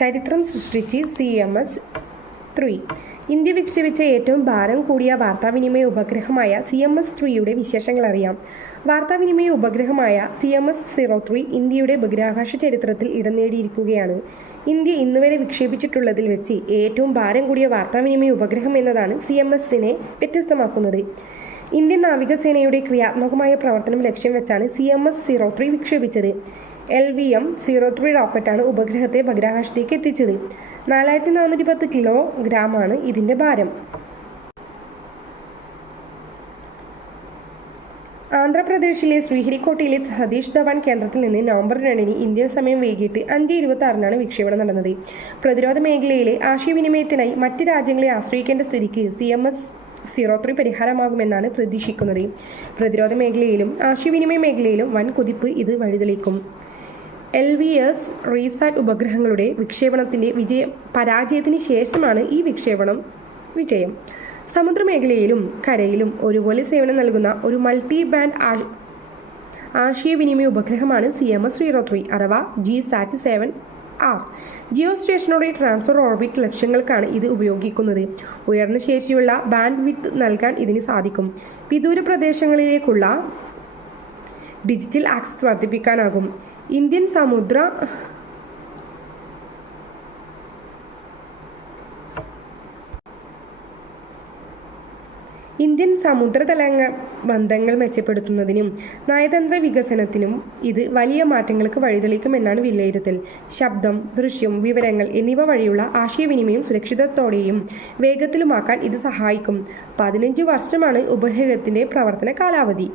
ചരിത്രം സൃഷ്ടിച്ച് C M S three. India വിക്ഷേപിച്ച ഏറ്റവും ഭാരം കൂടിയ വാർത്താവിനിമയ ഉപഗ്രഹമായ സി എം എസ് ത്രീയുടെ വിശേഷങ്ങൾ അറിയാം. വാർത്താവിനിമയ ഉപഗ്രഹമായ C M S zero three ഇന്ത്യയുടെ ബഹിരാകാശ ചരിത്രത്തിൽ ഇടം നേടിയിരിക്കുകയാണ്. ഇന്ത്യ ഇന്നുവരെ വിക്ഷേപിച്ചിട്ടുള്ളതിൽ വെച്ച് ഏറ്റവും ഭാരം കൂടിയ വാർത്താവിനിമയ ഉപഗ്രഹം എന്നതാണ് സി എം എസിനെ വ്യത്യസ്തമാക്കുന്നത്. ഇന്ത്യൻ നാവികസേനയുടെ ക്രിയാത്മകമായ പ്രവർത്തനം ലക്ഷ്യം വെച്ചാണ് C M S zero three വിക്ഷേപിച്ചത്. L V M zero three റോക്കറ്റാണ് ഉപഗ്രഹത്തെ ബഹിരാകാശത്തേക്ക് എത്തിച്ചത്. നാലായിരത്തി നാനൂറ്റി പത്ത് കിലോഗ്രാമാണ് ഇതിന്റെ ഭാരം. ആന്ധ്രാപ്രദേശിലെ ശ്രീഹരിക്കോട്ടയിലെ സതീഷ് ധവാൻ കേന്ദ്രത്തിൽ നിന്ന് നവംബർ രണ്ടിന് ഇന്ത്യൻ സമയം വൈകിട്ട് അഞ്ച് ഇരുപത്തി ആറിനാണ് വിക്ഷേപണം നടന്നത്. പ്രതിരോധ മേഖലയിലെ ആശയവിനിമയത്തിനായി മറ്റ് രാജ്യങ്ങളെ ആശ്രയിക്കേണ്ട സ്ഥിതിക്ക് C M S zero three പരിഹാരമാകുമെന്നാണ് പ്രതീക്ഷിക്കുന്നത്. പ്രതിരോധ മേഖലയിലും ആശയവിനിമയ മേഖലയിലും വൻ കുതിപ്പ് ഇത് വഴിതെളിക്കും. എൽ വി എസ് റീസാറ്റ് ഉപഗ്രഹങ്ങളുടെ വിക്ഷേപണത്തിന്റെ വിജയ പരാജയത്തിന് ശേഷമാണ് ഈ വിക്ഷേപണം വിജയം. സമുദ്രമേഖലയിലും കരയിലും ഒരുപോലെ സേവനം നൽകുന്ന ഒരു മൾട്ടി ബാൻഡ് ആശയവിനിമയ ഉപഗ്രഹമാണ് C M S zero three അഥവാ G sat seven R. Geostationary transfer orbit ലക്ഷ്യങ്ങൾക്കാണ് ഇത് ഉപയോഗിക്കുന്നത്. ഉയർന്ന ശേഷിയുള്ള ബാൻഡ് വിത്ത് നൽകാൻ ഇതിന് സാധിക്കും. വിദൂര പ്രദേശങ്ങളിലേക്കുള്ള ഡിജിറ്റൽ ആക്സസ് വർദ്ധിപ്പിക്കാനാകും. ഇന്ത്യൻ സമുദ്ര ഇന്ത്യൻ സമുദ്രതലങ്ങ ബന്ധങ്ങൾ മെച്ചപ്പെടുത്തുന്നതിനും നയതന്ത്ര വികസനത്തിനും ഇത് വലിയ മാറ്റങ്ങൾക്ക് വഴിതെളിക്കുമെന്നാണ് വിലയിരുത്തൽ. ശബ്ദം ദൃശ്യം വിവരങ്ങൾ എന്നിവ വഴിയുള്ള ആശയവിനിമയം സുരക്ഷിതത്തോടെയും വേഗത്തിലുമാക്കാൻ ഇത് സഹായിക്കും. പതിനഞ്ച് വർഷമാണ് ഉപഗ്രഹത്തിന്റെ പ്രവർത്തന കാലാവധി.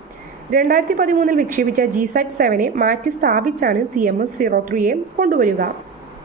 രണ്ടായിരത്തി പതിമൂന്നിൽ വിക്ഷേപിച്ച ജി സാറ്റ് സെവനെ മാറ്റി സ്ഥാപിച്ചാണ് സി എം എസ് സീറോ ത്രീയെ കൊണ്ടുവരിക.